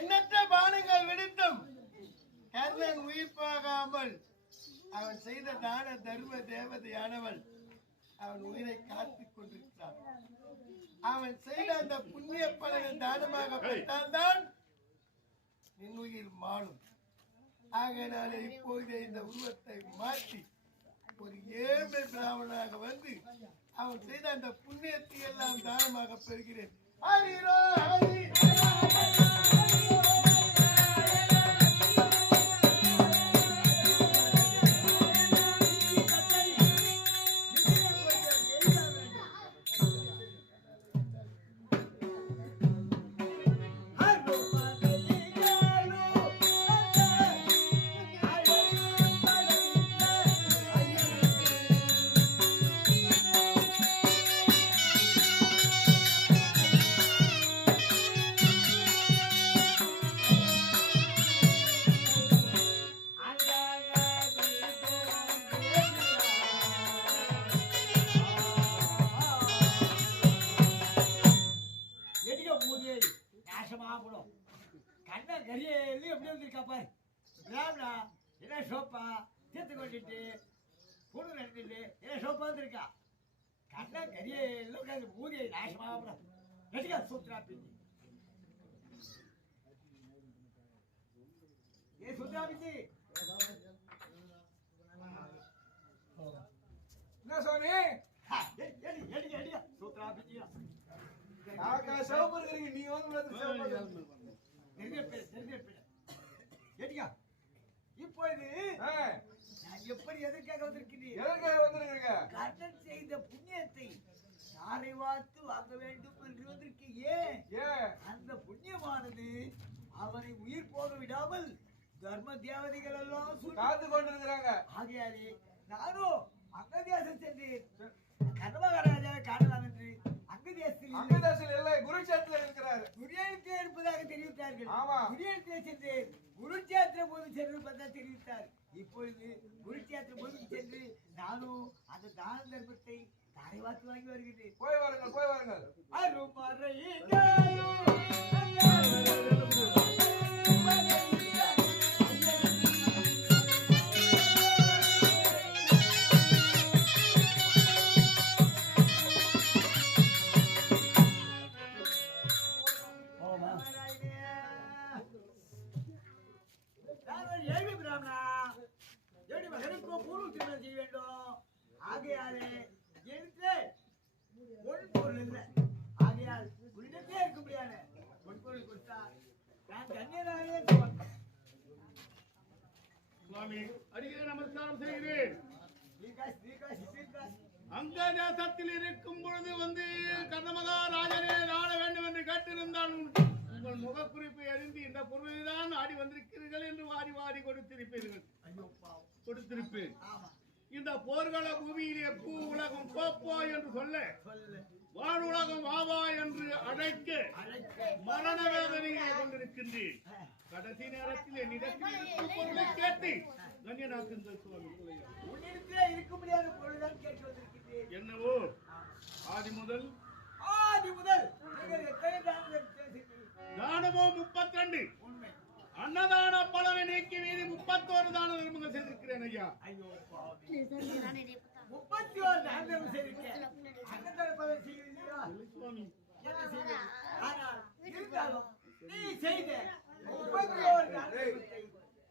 எண்ணற்ற பானங்கள் விடுத்தும் கர்ணன் உயிர் போகாமல் அவன் செய்த தான தர்ம தேவதையானவள் அவன் உயிரை காத்துக் கொண்டிருக்கிறான். அவன் செய்த அந்த புண்ணிய பலனை தானமாக பெற்றால்தான் என் உயிர் மாறும். ஆகையினாலே இப்போதே இந்த உருவத்தை மாற்றி ஒரு ஏழ்மை பிராமணனாக வந்து அவன் செய்த அந்த புண்ணியத்தை எல்லாம் தானமாக பெறுகிறேன். ஹரிரோ ஹரி சுவாமி எடி எடி எடி சூத்ரா பிஞ்சியா காக்கா சிவப்பு இருக்கிறீங்க நீ வந்து வந்து சிவப்பு இருக்கிறீங்க. தெரிஞ்ச பேர் தெரிஞ்ச பேர். எடியா இப்பொழுது ஆ, நான் எப்படி எதற்காக வந்திருக்கிறேன் எதற்காக கர்ணன் செய்த புண்ணியத்தை யாரை வார்த்து வாங்க வேண்டும் என்று ஏன்? அந்த புண்ணியமானது அவனை உயிர் போக விடாமல் தர்ம தேவதைகள் எல்லாம் காத்து கொண்டிருக்கிறாங்க. ஆகையாலே நானும் அங்கதேசம் சென்றேன். கர்மகாராஜாவை காணலாம் என்று அங்கதேசத்தில். அங்கதாசில் இல்லை குருட்சேத்திரத்தில் இருக்கிறாரு. குடியெழுத்து இருப்பதாக தெரிவித்தார்கள். ஆமா. குடியெழுத்து சென்றேன். குருட்சேத்திர போது சென்று பார்த்தா தெரிவித்தார். இப்பொழுது குருட்சேத்திர போது சென்று நானும் அந்த தான தர்மத்தை தாரை வாங்கி வருகிறேன். போய் வாருங்கள் போய் வாருங்கள். அருமறை ஆகையாலே எடுத்து பொன் பொருள் இல்லை. ஆகையால் உள்ளத்தே இருக்க முடியாது. பொன் பொருள் கொடுத்தா நான் போவேன். சுவாமி அடிக்கடி நமஸ்காரம் செய்கிறேன். ஸ்ரீகாஷ் ஸ்ரீகாஷ் ஸ்ரீகாஷ். அங்க தேசத்தில் இருக்கும் பொழுது வந்து கர்ணமகாராஜனே நாட வேண்டும் என்று கேட்டிருந்தாலும் உங்கள் முகக்குறிப்பை அறிந்து இந்த பொருளைதான் ஆடி வந்திருக்கிறீர்கள் என்று வாரி வாரி கொடுத்திருப்பீர்கள். கொடுத்திருப்பேன். ஆமா. இந்த போர்க்கள பூமியிலே பூ உலகம் போப்போ என்று சொல்ல வாழ் உலகம் வாவா என்று அழைக்க மரண வேதனையை கொண்டிருக்கின்றேன் கடைசி நேரத்தில் என்னிடத்தில் பொருளை கேட்டு கண்ணியநாதன் சுவாமி. உன்னிடத்திலே இருக்க முடியாத பொருள் தான் கேட்டு வந்திருக்கிறேன் என்னவோ? ஆதி முதல் ஆதி முதல். தானமோ முப்பத்தி ரெண்டு. அன்னதான பலனை நீக்கி மீறி முப்பத்தோரு தான ஐயா முப்பத்தி ஒரு? ஆனால் இருந்தாலும் நீ செய்த முப்பத்தி ஒரு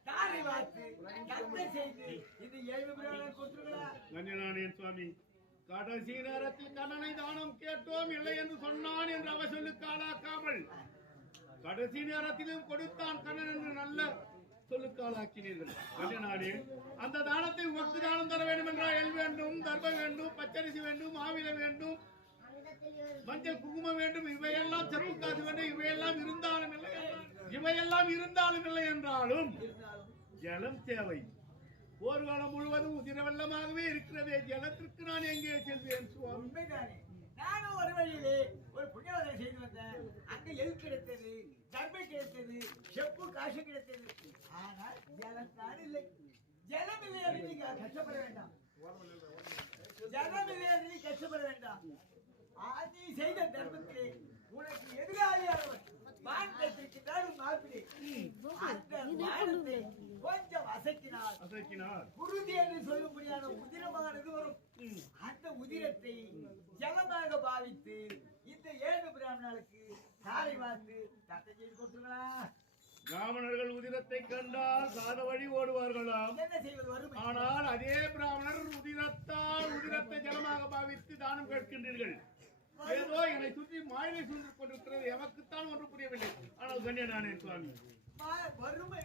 தாரை கத்தை செய்து இந்த ஏழு சுவாமி கடைசி நேரத்தில் கண்ணனை தானம் கேட்டோம் இல்லை என்று சொன்னான் என்று அவ சொல்லுக்கு ஆளாக்காமல் கடைசி நேரத்திலும் கொடுத்தான் கண்ணன் என்று நல்ல சொல்லுக்கு ஆளாக்கினீர்கள் அந்த தானத்தை உமக்கு தானம் தர வேண்டும் என்றால் எல் வேண்டும் தர்மம் வேண்டும் பச்சரிசி வேண்டும் மாவிலை வேண்டும் மஞ்சள் குங்குமம் வேண்டும் இவையெல்லாம் செப்பு காசு வேண்டும் இவையெல்லாம் இருந்தாலும் இல்லை இவையெல்லாம் இருந்தாலும் இல்லை என்றாலும் ஜலம் தேவை. போர்காலம் முழுவதும் உதிர வெள்ளமாகவே இருக்கிறதே ஜலத்திற்கு நான் எங்கே செல்வேன் சுவாமி? நானும் ஒரு வழியிலே ஒரு புண்ணியவதை செய்து வந்தேன். அங்க எல் கிடைத்தது? தர்மை கிடைத்தது. செப்பு காசு கிடைத்தது. ஆனால் ஜலம் தான் இல்லை. ஜலம் இல்லை என்று நீங்க கஷ்டப்பட வேண்டாம். ஜலம் இல்லை என்று நீ கஷ்டப்பட வேண்டாம். ஆ, நீ செய்த தர்மத்திலே உனக்கு எதிராளியானவன் மார்க்கத்திற்கு பேரும் மாப்பிளை அந்த கொஞ்சம் அசக்கினார் அசக்கினார் குருதி என்று உதிரமானது வரும். அந்த உதிரத்தை ஜலமாக பாவித்து இந்த ஏழு பிராமணர்களுக்கு சாலை பார்த்து தட்டை கொடுத்துருங்களா? பிராமணர்கள் உதிரத்தை கண்டால் சாத வழி ஓடுவார்களாம். ஆனால் அதே பிராமணர் உதிரத்தால் உதிரத்தை ஜலமாக பாவித்து தானம் கேட்கின்றீர்கள். ஏதோ என்னை சுற்றி மாயை சூழ்ந்து கொண்டிருக்கிறது. எமக்குத்தான் ஒன்று புரியவில்லை. ஆனால் கண்ணியனானே சுவாமி. வறுமை.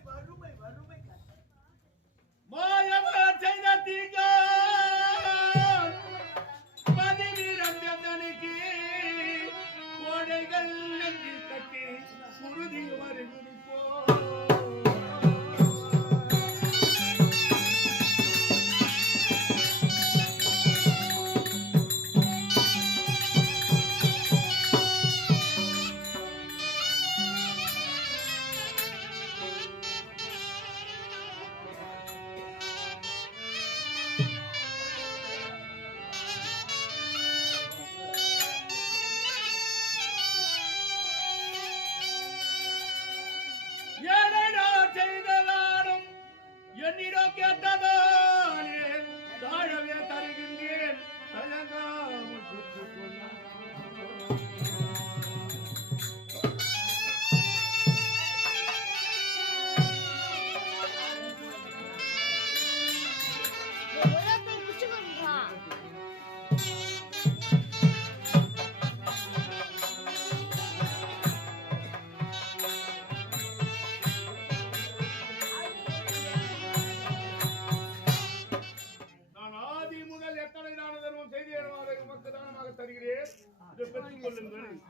பெற்றுக் கொள்ளுங்கள்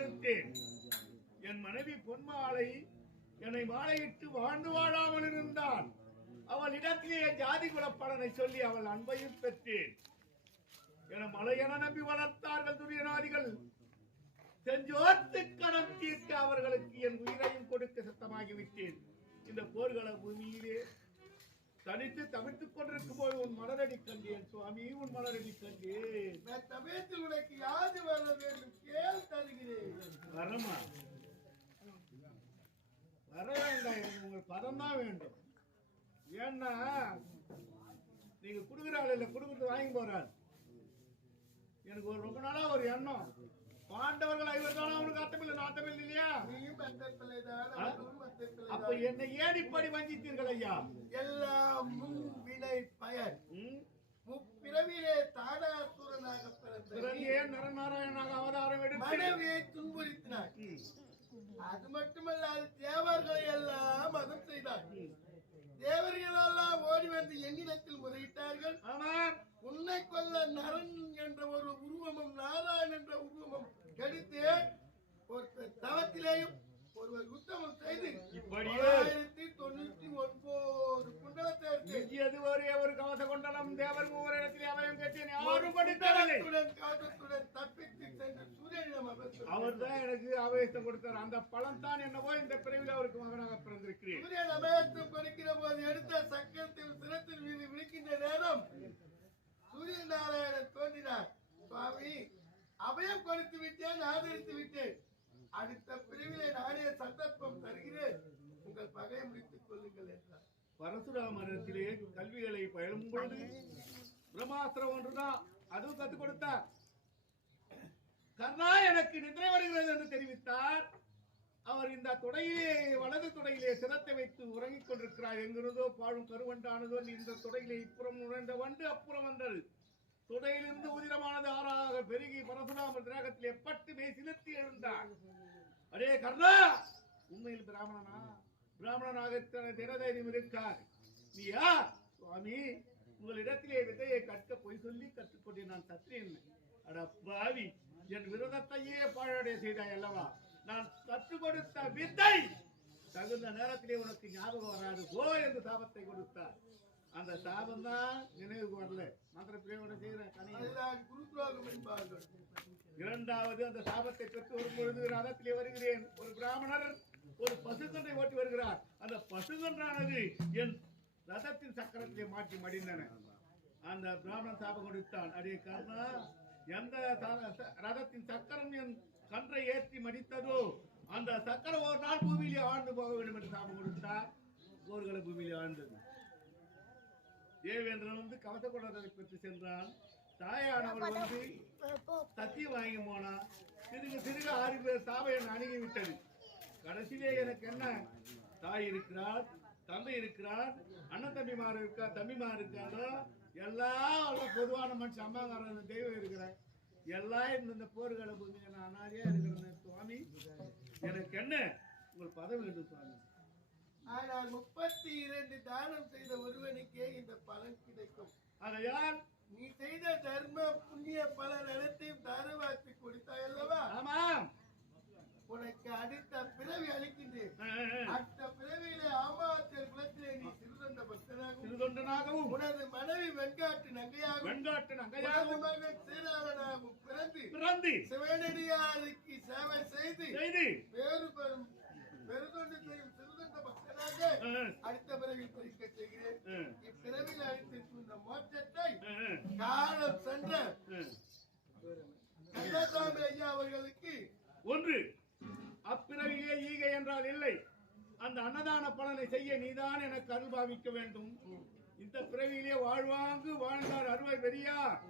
கர்ணன் என் மனைவி பொன்மாலை என்னை மாலையிட்டு வாழ்ந்து வாழாமல் இருந்தால் அவள் இடத்திலே ஜாதி குலப்பலனை சொல்லி அவள் அன்பையும் பெற்றேன். என மலையென நம்பி வளர்த்தார்கள் துரியநாதிகள். செஞ்சோத்து கணம் தீர்க்க அவர்களுக்கு என் உயிரையும் கொடுக்க சத்தமாகிவிட்டேன். இந்த போர்கள பூமியிலே தனித்து தவித்துக் கொண்டிருக்கும் போது உன் மலரடி கண்டேன் சுவாமி உன் மலரடி கண்டேன். நான் சமயத்தில் உனக்கு யாது வர வேண்டும் கேள் தருகிறேன். வரமா? வர வேண்டாம் எனக்கு உங்கள் பதம் தான் வேண்டும். ஏன்னா நீங்க குடுக்குறாள் இல்ல குடுக்குறது வாங்கி போறாள் எனக்கு ஒரு ரொம்ப நாளா ஒரு எண்ணம். பாண்டவர்கள் ஐவர் தானே அவனுக்கு அத்தமில்லை நாத்தமில்லை இல்லையா? நீயும் அப்ப என்னை ஏன் இப்படி வஞ்சித்தீர்கள் ஐயா? எல்லாம் முன் வினை பயன்? முப்பிறவிலே தானாசுரனாக பிறந்த ஏன் நரநாராயணனாக அவதாரம் எடுத்து மனைவியை துன்புறுத்தினார். அது மட்டுமல்லாது தேவர்களை எல்லாம் மதம் செய்தார் தேவர்கள் எல்லாம் ஓடி வந்து என்னிடத்தில் முறையிட்டார்கள். ஆமா உன்னை கொல்ல நரன் என்ற ஒரு உருவமும் நாராயண் என்ற உருவமும் கெடுத்து ஒரு தவத்திலேயும் ஒருவர் யுத்தம் செய்து ஆயிரத்தி தொண்ணூத்தி ஒன்பது குண்டலத்தை எடுத்து ஒரே ஒரு கவச கொண்டலம் தேவர் மூவரிடத்திலே அபயம் கேட்டேன் யாரும் காட்டத்துடன் தப்பித்து சென்ற சூரியனிடம் அவர் தான் எனக்கு ஆவேசம் கொடுத்தார். அந்த பழம் தான் என்னவோ இந்த பிறவியில் அவருக்கு மகனாக பிறந்திருக்கிறேன். சூரியன் அபயத்தும் கொடுக்கிற போது எடுத்த சக்கரத்தில் சிரத்தின் மீது விழிக்கின்ற நேரம் சூரிய நாராயணன் தோன்றினார். சுவாமி அபயம் கொடுத்து விட்டேன் ஆதரித்து விட்டேன். அடுத்த பிரிவிலே நானே சந்தர்ப்பம் தருகிறேன். உங்கள் பகையை முடித்துக் கொள்ளுங்கள் என்றார். பரசுராமரத்திலே கல்விகளை பயிலும் பொழுது பிரம்மாஸ்திரம் ஒன்றுதான். அதுவும் கற்றுக் கொடுத்தார். கர்ணா எனக்கு நிதிரை வருகிறது என்று தெரிவித்தார். அவர் இந்த துடையிலே வலது துடையிலே சிரத்தை வைத்து உறங்கிக் கொண்டிருக்கிறார். எங்கிருந்தோ பாழும் கருவண்டானதோ இந்த துடையிலே இப்புறம் நுழைந்த வண்டு அப்புறம் வந்தது. துடையிலிருந்து உதிரமானது ஆறாக பெருகி பரசுராமர் திராகத்திலே பட்டுமே சிலத்தி சிலுத்தி எழுந்தார் அடே கர்ணா உண்மையில் பிராமணனா? பிராமணனாக தினதைரியம் இருக்கார் நீ யார்? சுவாமி உங்களிடத்திலே விதையை கற்க பொய் சொல்லி கற்றுக்கொண்டே நான் சத்திரியன். அட பாவி என் விரதத்தையே பாழடைய செய்தாய் அல்லவா? நான் கற்றுக் கொடுத்த வித்தை தகுந்த நேரத்திலே உனக்கு ஞாபகம் வராது. போ என்று சாபத்தை கொடுத்தார். அந்த சாபம் தான் நினைவுக்கு வரல மந்திர பிரயோகம் செய்கிறேன் குரு துரோகம் என்பார்கள். இரண்டாவது அந்த சாபத்தை பெற்று வரும் பொழுது ரதத்திலே வருகிறேன். ஒரு பிராமணர் ஒரு பசுங்கன்றை ஓட்டி வருகிறார். அந்த பசுங்கன்றானது என் ரதத்தின் சக்கரத்திலே மாட்டி மடிந்தன. அந்த பிராமணன் சாபம் கொடுத்தான். அடே கர்ணா எந்த ரதத்தின் சக்கரம் என் கன்றை ஏற்றி மடித்ததோ அந்த சக்கரம் ஒரு நாள் பூமியிலே ஆழ்ந்து போக வேண்டும் என்று சாபம் கொடுத்தார் போர்களை பூமியிலே ஆழ்ந்தது. தேவேந்திரன் வந்து கவச கொண்டதை பெற்று சென்றான். தாயானவள் வந்து சத்தி வாங்கி போனா சிறுக சிறுக ஆறு பேர் சாவையன் அணுகி விட்டது கடைசியிலே எனக்கு என்ன? தாய் இருக்கிறார் தந்தை இருக்கிறார் அண்ணன் தம்பிமார் இருக்கா தம்பிமார் இருக்காரோ எல்லாம் பொதுவான மனுஷன் அம்மாங்காரன் தெய்வம் இருக்கிறார். எல்லாம் இந்த போர்களை பூமியில நான் அனாதையா இருக்கிறேன் சுவாமி. எனக்கு என்ன? உங்கள் பதவி வேண்டும் சுவாமி. ஆனால் முப்பத்தி இரண்டு தானம் செய்த ஒருவனுக்கே இந்த பலன் கிடைக்கும். ஆகையால் நீ செய்த தர்ம புண்ணிய பலன் அனைத்தையும் தாரவாத்தி கொடுத்தாய் அல்லவா? ஆமாம். உனக்கு அடுத்த பிறவி அளிக்கின்றேன். அடுத்த பிறவியிலே ஆமாத்தியர் குலத்திலே நீ சிறுதண்ட பக்தனாகவும் திருதொண்டனாகவும் உனது மனைவி வெண்காட்டு நங்கையாகவும் வெண்காட்டு நங்கையாகவும். மகன் சீராளனாகவும் பிறந்து பிறந்து சிவனடியாருக்கு சேவை செய்து செய்து. வேறு பெறும் பெருதொண்டு செய்யும் பக்தனாக அடுத்த பிறவில் பறிக்க செய்கிறேன். இப்பிறவில் இந்த மோட்சத்தை காலம் சென்ற. கந்தசாமி ஐயா அவர்களுக்கு ஒன்று அப்பிறவிலே ஈகை என்றால் இல்லை. அந்த அன்னதான பலனை செய்ய நீதான் எனக்கு அருள் பாவிக்க வேண்டும். இந்த பிறவியிலே வாழ்வாங்கு வாழ்ந்தார் அருமை பெரியார்.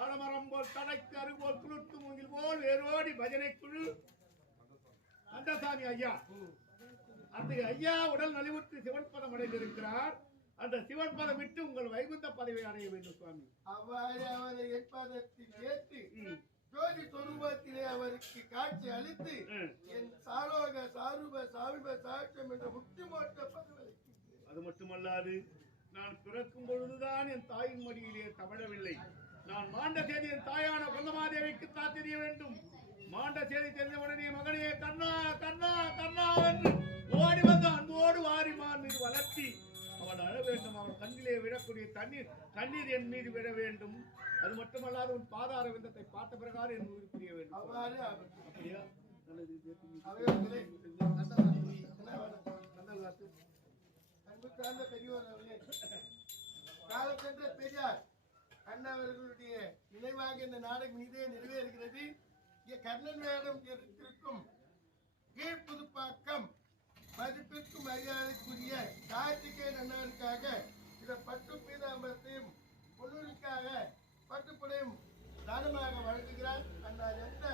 ஆலமரம் போல் தடைக்கு அருகோல் குளுத்து மூங்கில் போல் வேரோடி பஜனை குழு கந்தசாமி ஐயா. அந்த ஐயா உடல் நலிவுற்று சிவன் பதம் அடைந்திருக்கிறார். அந்த சிவன் பதம் விட்டு உங்கள் வைகுந்த பதவி அடைய வேண்டும் சுவாமி. அவ்வாறு அவரை எட்பதத்தில் ஏற்று ஜோதி சொரூபத்திலே அவருக்கு காட்சி அளித்து. என் சாரோக சாரூப சாவிப சாட்சியம் என்ற முக்தி மோட்ட பதவி அது மட்டுமல்லாது நான் பிறக்கும் பொழுதுதான் என் தாயின் மடியிலே தவழவில்லை. நான் மாண்ட செய்தி என் தாயான கொல்லமாதேவிக்கு தான் தெரிய வேண்டும். மாண்ட செய்தி தெரிந்தவுடனே மகனே கண்ணா கண்ணா கண்ணா என்று கண்ணிலே விழக்கூடிய தண்ணீர் கண்ணீர் என் மீது விழ வேண்டும். அது மட்டுமல்லாது உன் பாதார விந்தத்தை பார்த்த பிரகாரம் என் உயிர் புரிய வேண்டும். அப்படியா? சென்ற பெரியார் அண்ணா அவர்களுடைய நினைவாக இந்த நாடகம் இதே நிறைவேறுகிறது. இங்கே கர்ணன் வேடம் இருக்கும் கீழ்ப்புதுப்பாக்கம் மதிப்பிற்கும் மரியாதைக்குரிய கார்த்திகேயன் அண்ணாவுக்காக பட்டுப்புடையும் தானமாக வழங்குகிறார் அண்ணா எந்த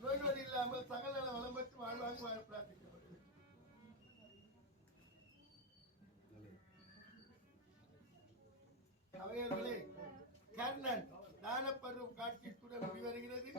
நோய்கள் இல்லாமல் சகல நல வளம் பெற்று வாழ்வாங்க வாழ பிரார்த்திக்கப்படுகிறது அவையர்களே கர்ணன் தானப்பருவம் காட்சிக்குடன் முடிவருகிறது